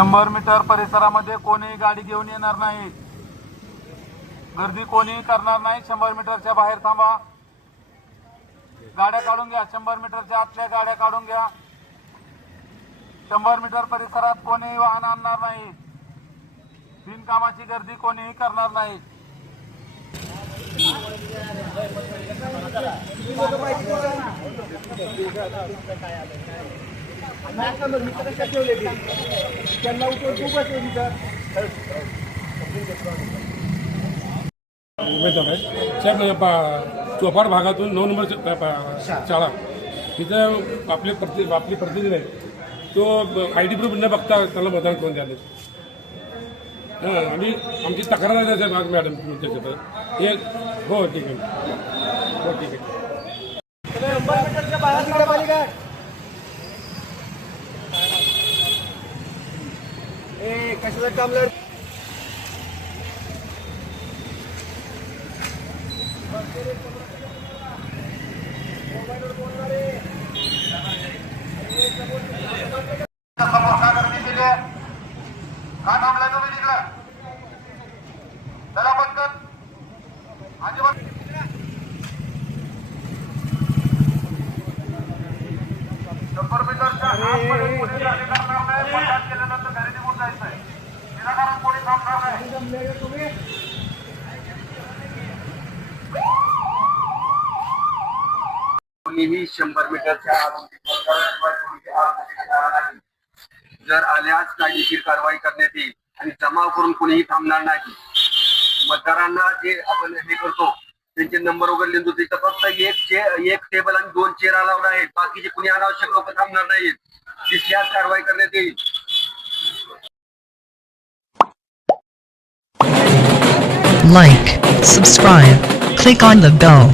100 metre परिसरामध्ये कोणीही गाडी घेऊन येणार नाही. गर्दी कोणीही करणार नाही. 100 मीटरच्या बाहेर थांबा. गाड्या काढून घ्या. 100 मीटरच्या आतल्या गाड्या काढून घ्या. 100 मीटर परिसरात कोणीही वाहन आणणार नाही. बिनकामाची गर्दी कोणीही करणार नाही. चोपाड भागातून 9 नंबर शाळा तिथं आपले प्रतिनिधी आहे तो ID प्रूफ न बघता त्याला मतदान करून द्याले. आणि आमची तक्रार आहे साहेब मॅडम त्याच्यात हे. हो ठीक आहे. हो ठीक आहे. कशाला काम लढ का थांबलाय तुम्ही तिकडं? चला पटकन. अजिबात 100 मीटरच्या आतमध्ये कोणी गाडी करणार नाही. मतदान केल्यानंतर घरी निघून जायचंय. विनाकारण कोणी थांबणार नाही. कोणीही 100 मीटरच्या आत जर आल्यास कायदेशीर कारवाई करण्यात येईल आणि जमाव करून कोणीही थांबणार नाही. मतदारांना जे आपण हे करतो त्यांचे नंबर वगैरे लिहून तिथं फक्त एक टेबल आणि 2 चेअर अलाउड आहेत. बाकीचे कुणी अनावश्यक लोक थांबणार नाहीत. दिसल्यास कारवाई करण्यात येईल. Like, subscribe, click on the bell.